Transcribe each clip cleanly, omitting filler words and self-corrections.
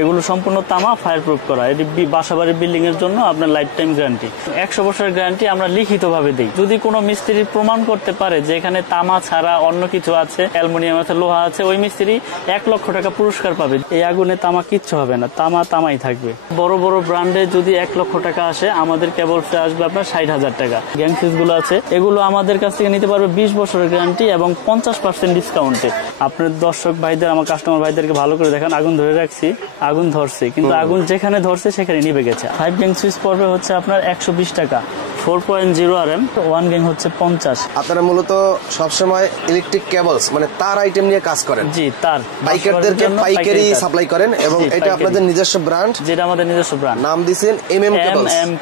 এগুলো সম্পূর্ণ তামা, ফায়ার প্রুফ করা। এটি বাসাবাড়ির বিল্ডিং এর জন্য আপনার লাইফ টাইম গ্যারান্টি, 100 বছরের গ্যারান্টি আমরা লিখিতভাবে দিই। যদি কোনো মিস্ত্রি প্রমাণ করতে পারে যে এখানে তামা ছাড়া অন্য কিছু আছে, অ্যালুমিনিয়াম আছে, লোহা আছে, ওই মিস্ত্রি 1 লক্ষ টাকা পুরস্কার পাবে। এই আগুনে তামা কিচ্ছু হবে না, তামা তামাই থাকবে। বড় বড় ব্র্যান্ডে যদি 1 লক্ষ টাকা আসে, আমাদের কেবলসে আসবে আপনার 60,000 টাকা। গ্যাং সুইচ গুলো আছে, এগুলো আমাদের কাছ থেকে নিতে পারবে 20 বছরের গ্যারান্টি এবং 50% ডিসকাউন্টে। আপনার দর্শক ভাইদের, আমার কাস্টমার ভাইদেরকে ভালো করে দেখেন, আগুন ধরে রাখছি, আগুন ধরছে, কিন্তু আগুন যেখানে ধরছে সেখানে নিভে গেছে। 5 গ্যাং সুইচ পড়বে হচ্ছে আপনার 120 টাকা, 4.0 RM, 1 গ্যাং হচ্ছে 50। আপনারা মূলত সবসময় ইলেকট্রিক কেবলস মানে তার আইটেম নিয়ে কাজ করেন? জি, তার বাইকারদেরকে পাইকারি সাপ্লাই করেন এবং এটা আপনাদের নিজস্ব ব্র্যান্ড? যেটা আমাদের নিজস্ব ব্র্যান্ড। নাম দিয়েছেন MM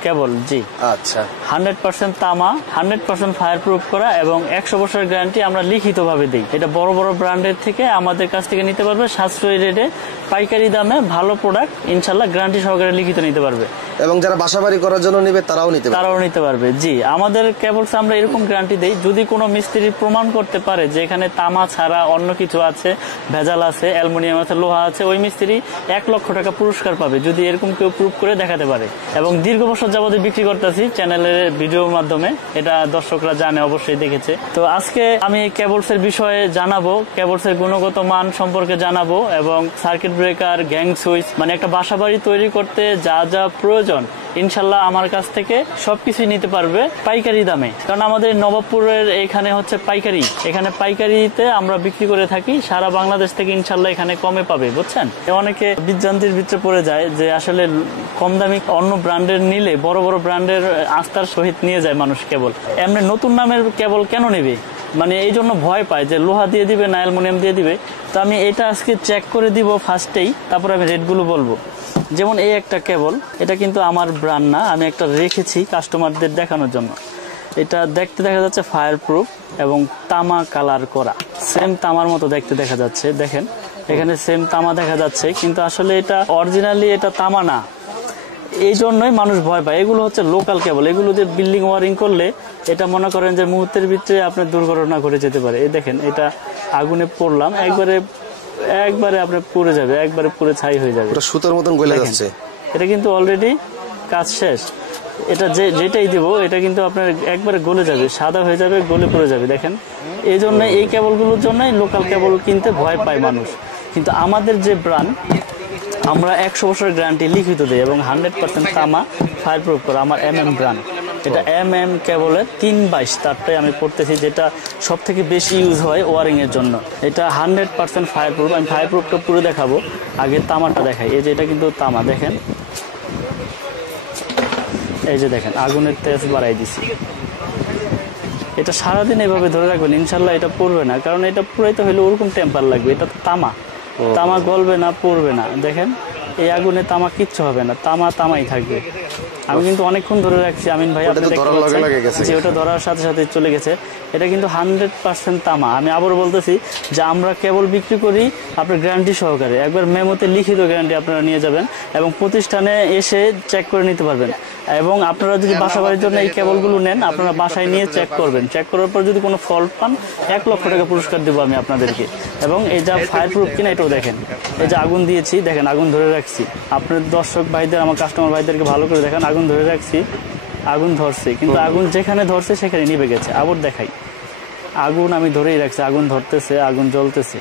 কেবল। জি, আচ্ছা। 100% তামা, 100% ফায়ার প্রুফ করা এবং 100 বছরের গ্যারান্টি আমরা লিখিতভাবে দিই। এটা বড় বড় ব্র্যান্ডের থেকে আমাদের কাছ থেকে নিতে পারবে সাশ্রয়ী রেটে, পাইকারি দামে, ভালো প্রোডাক্ট, ইনশাল্লাহ গ্যারান্টি সহকারে লিখিত নিতে পারবে। এবং যারা বাসাবাড়ি করার জন্য নেবে তারাও নিতে পারবে। জি, আমাদের কেবলস আমরা এরকম গ্যারান্টি দেই, যদি কোনো মিস্ত্রি প্রমাণ করতে পারে যে এখানে তামা ছাড়া অন্য কিছু আছে, ভেজাল আছে, অ্যালুমিনিয়াম আছে, লোহা আছে, ওই মিস্ত্রি 1 লক্ষ টাকা পুরস্কার পাবে যদি এরকম কেউ প্রুফ করে দেখাতে পারে। এবং দীর্ঘ বছর যাবত বিক্রি করতেছি চ্যানেলের ভিডিওর মাধ্যমে, এটা দর্শকরা জানে, অবশ্যই দেখেছে। তো আজকে আমি কেবলস এর বিষয়ে জানাবো, কেবলস এর গুণগত মান সম্পর্কে জানাবো এবং সার্কিট ব্রেকার, গ্যাং সুইচ, মানে একটা বাসাবাড়ি তৈরি করতে যা যা প্রয়োজন ইনশাল্লাহ আমার কাছ থেকে সবকিছু নিতে পারবে পাইকারি দামে। কারণ আমাদের নবাবপুরের এখানে হচ্ছে পাইকারি, এখানে পাইকারিতে আমরা বিক্রি করে থাকি। সারা বাংলাদেশ থেকে ইনশাল্লাহ এখানে কমে পাবে, বুঝছেন। অনেকে বিভ্রান্তির ভিতরে পড়ে যায় যে আসলে কম দামি অন্য ব্র্যান্ডের নিলে বড় বড় ব্র্যান্ডের আস্থার সহিত নিয়ে যায় মানুষ কেবল। এমনি নতুন নামের কেবল কেন নেবে, মানে এই জন্য ভয় পায় যে লোহা দিয়ে দিবে না অ্যালুমিনিয়াম দিয়ে দিবে। তো আমি এটা আজকে চেক করে দিব ফার্স্টেই, তারপর আমি রেটগুলো বলবো। যেমন এই একটা কেবল, এটা কিন্তু আমার ব্র্যান্ড না, আমি একটা রেখেছি কাস্টমারদের দেখানোর জন্য। এটা দেখতে দেখা যাচ্ছে ফায়ার প্রুফ এবং তামা কালার করা, সেম তামার মতো দেখতে দেখা যাচ্ছে। দেখেন এখানে সেম তামা দেখা যাচ্ছে, কিন্তু আসলে এটা অরিজিনালি এটা তামা না, এই জন্যই মানুষ ভয় পায়। এগুলো হচ্ছে লোকাল কেবল, এগুলো যে বিল্ডিং ওয়ারিং করলে এটা মনে করেন যে মুহূর্তের ভিতরে আপনার দুর্ঘটনা ঘটে যেতে পারে। এই দেখেন, এটা আগুনে পড়লাম, একবারে আপনার পুড়ে যাবে, একবারে পুড়ে ছাই হয়ে যাবে, সুতোর মতন গলে যাচ্ছে। এটা কিন্তু অলরেডি কাজ শেষ। এটা যেটাই দিব এটা কিন্তু আপনার একবারে গলে যাবে, সাদা হয়ে যাবে, গলে পড়ে যাবে। দেখেন, এই জন্য এই কেবলগুলোর জন্যই লোকাল কেবল কিনতে ভয় পায় মানুষ। কিন্তু আমাদের যে ব্র্যান্ড, আমরা 100 বছরের গ্যারান্টি লিখিত দিই এবং 100% তামা, ফায়ার প্রুফ করা আমার MM ব্র্যান্ড। এটা MM কেবলের 322 তারটাই আমি পড়তেছি, যেটা সব থেকে বেশি ইউজ হয় ওয়ারিং এর জন্য। এটা 100% ফায়ার প্রুফ। আমি ফায়ার প্রুফটা পুরো দেখাবো, আগে তামাটা দেখাই। এই যে এটা কিন্তু তামা, দেখেন, এই যে দেখেন আগুনের তেজ বাড়াই দিছি। এটা সারাদিন এভাবে ধরে রাখবেন, ইনশাল্লাহ এটা পড়বে না, কারণ এটা পুরাইতে হলে ওরকম টেম্পার লাগবে। এটা তামা, তামা গলবে না, পড়বে না। দেখেন এই আগুনে তামা কিচ্ছু হবে না, তামা তামাই থাকবে। আমি কিন্তু অনেকক্ষণ ধরে রাখছি আমিন ভাই, আপনি দেখতে পাচ্ছেন যে ওটা ধরার সাথে সাথে চলে গেছে। এটা কিন্তু 100% তামা। আমি আবার বলতেছি যে আমরা কেবল বিক্রি করি আপনার গ্যারান্টি সহকারে, একবার মেমোতে লিখিত গ্যারান্টি আপনারা নিয়ে যাবেন এবং প্রতিষ্ঠানে এসে চেক করে নিতে পারবেন। এবং আপনারা যদি বাসাবাড়ির জন্য এই কেবলগুলো নেন, আপনারা বাসায় নিয়ে চেক করবেন, চেক করার পর যদি কোনো ফল্ট পান 1 লক্ষ টাকা পুরস্কার দেবো আমি আপনাদেরকে। এবং এই যা ফায়ার প্রুফ কিনা এটাও দেখেন, এই যে আগুন দিয়েছি, দেখেন আগুন ধরে রাখছি। আপনার দর্শক ভাইদের, আমার কাস্টমার ভাইদেরকে ভালো করে দেখেন, আগুন ধরে রাখছি, আগুন ধরছে, কিন্তু আগুন যেখানে ধরছে সেখানে নিভে গেছে। আবার দেখাই, আগুন আমি ধরেই রাখছি, আগুন ধরতেছে, আগুন জ্বলতেছে।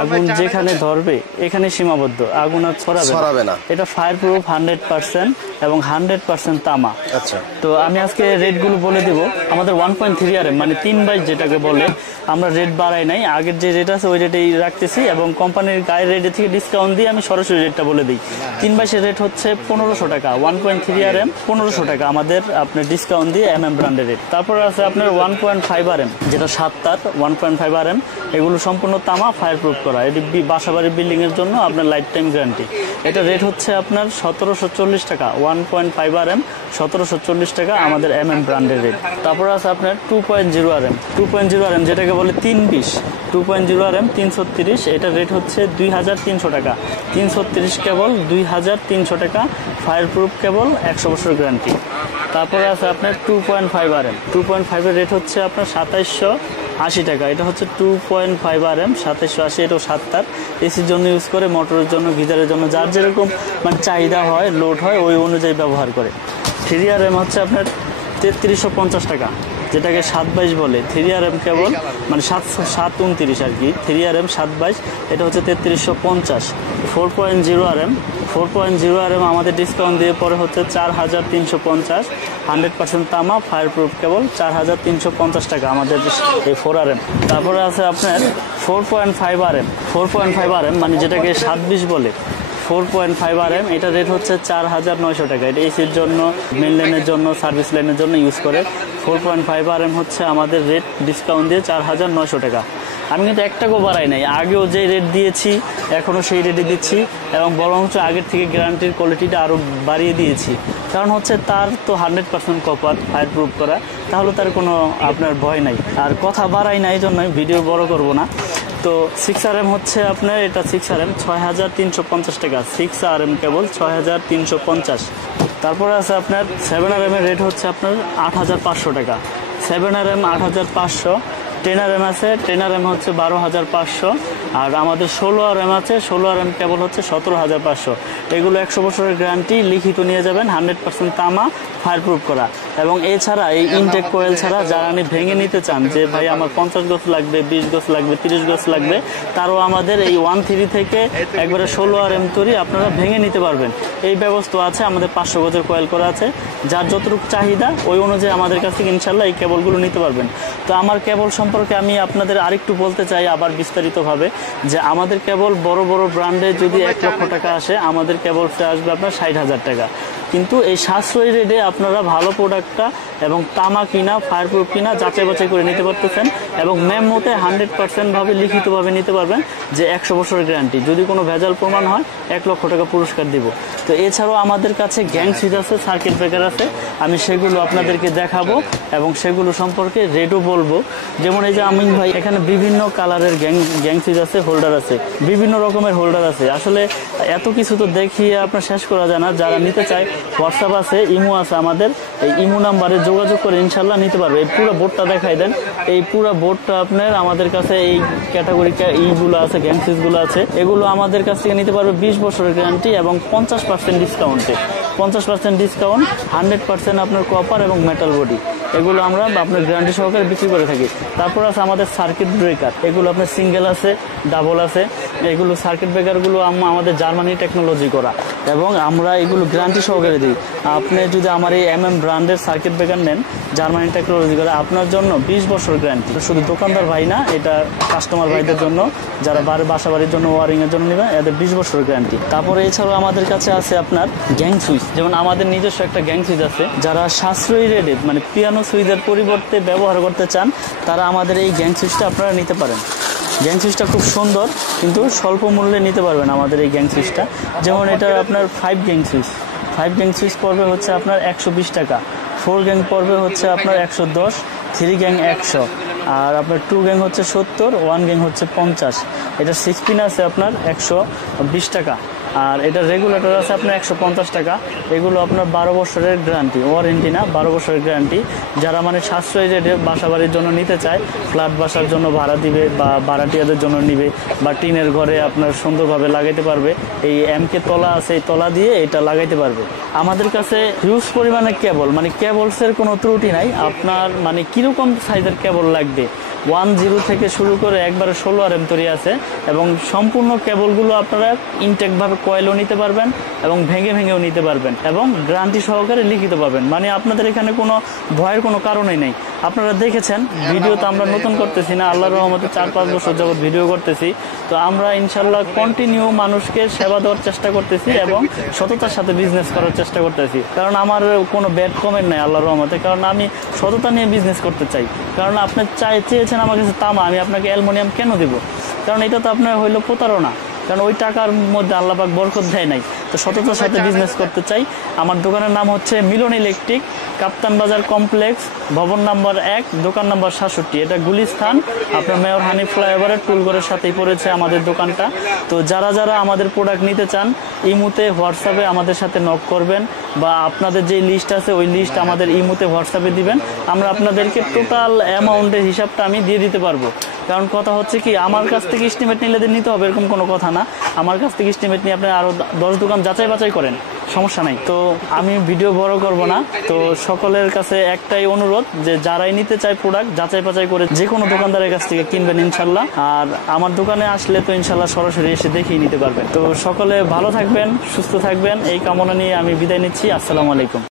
আগুন যেখানে ধরবে এখানে সীমাবদ্ধ, আগুন আর ছড়াবে না। এটা ফায়ার প্রুফ 100% এবং 100% তামা। আচ্ছা, তো আমি আজকে রেটগুলো বলে দেব। আমাদের 1.3 RM মানে 322 যেটাকে বলে, আমরা রেট বাড়াই নাই, আগের যে রেট আছে ওই রেটেই রাখতেছি এবং কোম্পানির গায়ের রেটে থেকে ডিসকাউন্ট দিয়ে আমি সরাসরি রেটটা বলে দিই। 322 রেট হচ্ছে 1500 টাকা, 1.3 RM 1500 টাকা আমাদের আপনার ডিসকাউন্ট দিয়ে MM ব্র্যান্ডের রেট। তারপর আছে আপনার 1.5 RM যেটা 7 তার, 1.5 RM, এগুলো সম্পূর্ণ তামা, ফায়ার প্রুফ করা। এটি বাসাবাড়ির বিল্ডিং এর জন্য আপনার লাইফ টাইম গ্যারান্টি। এটা রেট হচ্ছে আপনার 1740 টাকা, 1.5 RM 1740 টাকা আমাদের MM ব্র্যান্ডের রেট। তারপর আছে আপনার 2.0 RM, 2.0 RM যেটাকে বলে 320, 2.0 RM 330, এটা রেট হচ্ছে 2300 টাকা। 330 কেবল 2300 টাকা, ফায়ার প্রুফ কেবল, 100 বছর গ্যারান্টি। তারপরে আছে আপনার 2.5 RM, 2.5 এর রেট হচ্ছে আপনার 2700 80 টাকা। এটা হচ্ছে 2.5 RM 2780, এটাও 7 তার। এসির জন্য ইউজ করে, মোটরের জন্য, গিজারের জন্য, যার যেরকম মানে চাহিদা হয়, লোড হয়, ওই অনুযায়ী ব্যবহার করে। 3 RM হচ্ছে আপনার 3350 টাকা, যেটাকে 722 বলে। 3 RM কেবল মানে 729 আর কি। 3 RM 722, এটা হচ্ছে 3350। 4.0 RM 4.0 RM আমাদের ডিসকাউন্ট দিয়ে পরে হচ্ছে 4350। 100% তামা, ফায়ার প্রুফ কেবল 4350 টাকা আমাদের এই 4 RM। তারপরে আছে আপনার 4.5 RM 4.5 RM মানে যেটাকে 720 বলে। 4.5 RM এটা রেট হচ্ছে 4900 টাকা। এটা এসির জন্য, মেন লাইনের জন্য, সার্ভিস লাইনের জন্য ইউজ করে। 4.5 RM হচ্ছে আমাদের রেট ডিসকাউন্ট দিয়ে 4900 টাকা। আমি কিন্তু 1 টাকাও বাড়াই নাই, আগেও যে রেট দিয়েছি এখনও সেই রেটে দিচ্ছি, এবং বরঞ্চ আগের থেকে গ্যারান্টির কোয়ালিটিটা আরও বাড়িয়ে দিয়েছি। কারণ হচ্ছে তার তো 100% কপার, ফায়ার প্রুফ করা, তাহলে তার কোনো আপনার ভয় নাই। আর কথা বাড়াই না, এই জন্যই ভিডিও বড় করব না। তো 6 RM হচ্ছে আপনার, এটা 6 RM 6350 টাকা। 6 RM কেবল 6350। তারপরে আছে আপনার 7 RM এর রেট হচ্ছে আপনার 8500 টাকা। 7 RM 8500। 10 RM আছে, 10 RM হচ্ছে 12500। আর আমাদের 16 RM আছে, 16 RM কেবল হচ্ছে 17500। এগুলো 100 বছরের গ্যারান্টি, লিখিত নিয়ে যাবেন, 100% তামা, ফায়ার প্রুফ করা। এবং এছাড়া এই ইনটেক কোয়েল ছাড়া যারা ভেঙে নিতে চান যে ভাই আমার 50 গজ লাগবে, 20 গজ লাগবে, 30 গজ লাগবে, তারও আমাদের এই 13 থেকে একবারে 16 RM তৈরি আপনারা ভেঙে নিতে পারবেন। এই ব্যবস্থা আছে। আমাদের 500 গজের কোয়েল করা আছে, যার যতটুকু চাহিদা ওই অনুযায়ী আমাদের কাছ থেকে ইনশাল্লাহ এই কেবলগুলো নিতে পারবেন। তো আমার কেবল সম্পর্কে আমি আপনাদের আরেকটু বলতে চাই আবার বিস্তারিতভাবে, যে আমাদের কেবল বড় বড় ব্র্যান্ডে যদি 1 লক্ষ টাকা আসে, আমাদের কেবলসে আসবে আপনার 60,000 টাকা। কিন্তু এই সাশ্রয়ী রেটে আপনারা ভালো প্রোডাক্টটা এবং তামা কিনা, ফায়ার প্রুফ কিনা যাচাই বাছাই করে নিতে পারতেছেন, এবং মেমোতে 100% ভাবে লিখিতভাবে নিতে পারবেন যে 100 বছরের গ্যারান্টি। যদি কোনো ভেজাল প্রমাণ হয় 1 লক্ষ টাকা পুরস্কার দিব। তো এছাড়াও আমাদের কাছে গ্যাং সুইচ আছে, সার্কিট ব্রেকার আছে, আমি সেগুলো আপনাদেরকে দেখাবো এবং সেগুলো সম্পর্কে রেটও বলবো। যেমন এই যে আমিন ভাই, এখানে বিভিন্ন কালারের গ্যাং সুইচ আছে, হোল্ডার আছে, বিভিন্ন রকমের হোল্ডার আছে। আসলে এত কিছু তো দেখিয়ে আপনার শেষ করা যায় না। যারা নিতে চায় হোয়াটসঅ্যাপ আছে, ইমো আছে, আমাদের এই ইমো নাম্বারে যোগাযোগ করে ইনশাল্লাহ নিতে পারবে। এই পুরো বোর্ডটা দেখাই দেন, এই পুরো বোর্ডটা আপনার আমাদের কাছে এই ক্যাটাগরি এইগুলো আছে, গ্যাং সুইচগুলো আছে, এগুলো আমাদের কাছ থেকে নিতে পারবে 20 বছরের গ্যারান্টি এবং 50% ডিসকাউন্টে। 50% ডিসকাউন্ট, 100% আপনার কপার এবং মেটাল বডি, এগুলো আমরা আপনার গ্যারান্টি সহকারে বিক্রি করে থাকি। তারপর আছে আমাদের সার্কিট ব্রেকার, এগুলো আপনার সিঙ্গেল আছে, ডাবল আছে। এগুলো সার্কিট ব্রেকারগুলো আমাদের জার্মানি টেকনোলজি করা, এবং আমরা এগুলো গ্যারান্টি সহকারে দিই। আপনি যদি আমার এই ব্র্যান্ডের সার্কিট ব্রেকার নেন, জার্মানি টেকনোলজি করা, আপনার জন্য 20 বছর গ্যারান্টি। শুধু দোকানদার ভাই না, এটা কাস্টমার ভাইদের জন্য, যারা বাসা বাড়ির জন্য ওয়ারিং এর জন্য নেবেন, এদের 20 বছর গ্যারান্টি। তারপরে এছাড়াও আমাদের কাছে আছে আপনার গ্যাং সুইচ। যেমন আমাদের নিজস্ব একটা গ্যাং সুইচ আছে, যারা সাশ্রয়ী রেটে মানে পিয়ানো সুইচের পরিবর্তে ব্যবহার করতে চান, তারা আমাদের এই গ্যাং সুইচটা আপনারা নিতে পারেন। গ্যাং সুইচটা খুব সুন্দর, কিন্তু স্বল্প মূল্যে নিতে পারবেন আমাদের এই গ্যাং সুইচটা। যেমন এটা আপনার 5 গ্যাং সুইচ, 5 গ্যাং সুইচ পড়বে হচ্ছে আপনার 120 টাকা। 4 গ্যাং পড়বে হচ্ছে আপনার 110, 3 গ্যাং 100, আর আপনার 2 গ্যাং হচ্ছে 70, 1 গ্যাং হচ্ছে 50। এটা 6 পিন আছে আপনার 120 টাকা, আর এটা রেগুলেটর আছে আপনার 150 টাকা। এগুলো আপনার 12 বছরের গ্যারান্টি, ওয়ারেন্টি না, 12 বছরের গ্যারান্টি। যারা মানে সাশ্রয়ী রেটে বাসা বাড়ির জন্য নিতে চায়, ফ্ল্যাট বাসার জন্য ভাড়া দিবে বা ভাড়াটিয়াদের জন্য নিবে, বা টিনের ঘরে আপনার সুন্দরভাবে লাগাইতে পারবে, এই এমকে তলা আছে, এই তলা দিয়ে এটা লাগাইতে পারবে। আমাদের কাছে হিউজ পরিমাণে কেবল, মানে কেবলসের কোনো ত্রুটি নাই। আপনার মানে কিরকম সাইজের কেবল লাগবে, 10 থেকে শুরু করে একবারে 16 RM তৈরি আছে, এবং সম্পূর্ণ কেবলগুলো আপনারা ইনটেকভাবে কয়েলও নিতে পারবেন এবং ভেঙেও নিতে পারবেন, এবং গ্যারান্টি সহকারে লিখিত পাবেন। মানে আপনাদের এখানে কোনো ভয়ের কোনো কারণই নেই। আপনারা দেখেছেন ভিডিও তো আমরা নতুন করতেছি না, আল্লাহর রহমতে 4-5 বছর যাবত ভিডিও করতেছি। তো আমরা ইনশাল্লাহ কন্টিনিউ মানুষকে সেবা দেওয়ার চেষ্টা করতেছি এবং সততার সাথে বিজনেস করার চেষ্টা করতেছি। কারণ আমার কোনো ব্যাড কমেন্ট নাই আল্লাহর রহমতে, কারণ আমি সততা নিয়ে বিজনেস করতে চাই। কারণ আপনি চেয়েছেন আমার কাছে তামা, আমি আপনাকে অ্যালুমিনিয়াম কেন দিব? কারণ এটা তো আপনার হইলো প্রতারণা, কারণ ওই টাকার মধ্যে আল্লাহ পাক বরকত দেয় নাই। তো সততার সাথে বিজনেস করতে চাই। আমার দোকানের নাম হচ্ছে মিলন ইলেকট্রিক, কাপ্তান বাজার কমপ্লেক্স, ভবন নাম্বার 1, দোকান নাম্বার 67। এটা গুলিস্তান, আপনার মেয়র হানিফ ফ্লাইওভারের টুলঘরের সাথেই পড়েছে আমাদের দোকানটা। তো যারা যারা আমাদের প্রোডাক্ট নিতে চান, ইমুতে হোয়াটসঅ্যাপে আমাদের সাথে নক করবেন, বা আপনাদের যে লিস্ট আছে ওই লিস্ট আমাদের ইমুতে হোয়াটসঅ্যাপে দিবেন। আমরা আপনাদেরকে টোটাল অ্যামাউন্টের হিসাবটা আমি দিয়ে দিতে পারবো। কারণ কথা হচ্ছে কি, আমার কাছ থেকে এস্টিমেট নিলে নিতে হবে এরকম কোনো কথা না। আমার কাছ থেকে এস্টিমেট নিয়ে আপনি আরো 10 দোকান যাচাই বাছাই করেন, সমস্যা নাই। তো আমি ভিডিও বড় করব না। তো সকলের কাছে একটাই অনুরোধ, যে যারাই নিতে চায় প্রোডাক্ট যাচাই বাছাই করে যে কোনো দোকানদারের কাছ থেকে কিনবেন ইনশাল্লাহ। আর আমার দোকানে আসলে তো ইনশাল্লাহ সরাসরি এসে দেখিয়ে নিতে পারবেন। তো সকলে ভালো থাকবেন, সুস্থ থাকবেন, এই কামনা নিয়ে আমি বিদায় নিচ্ছি। আসসালামু আলাইকুম।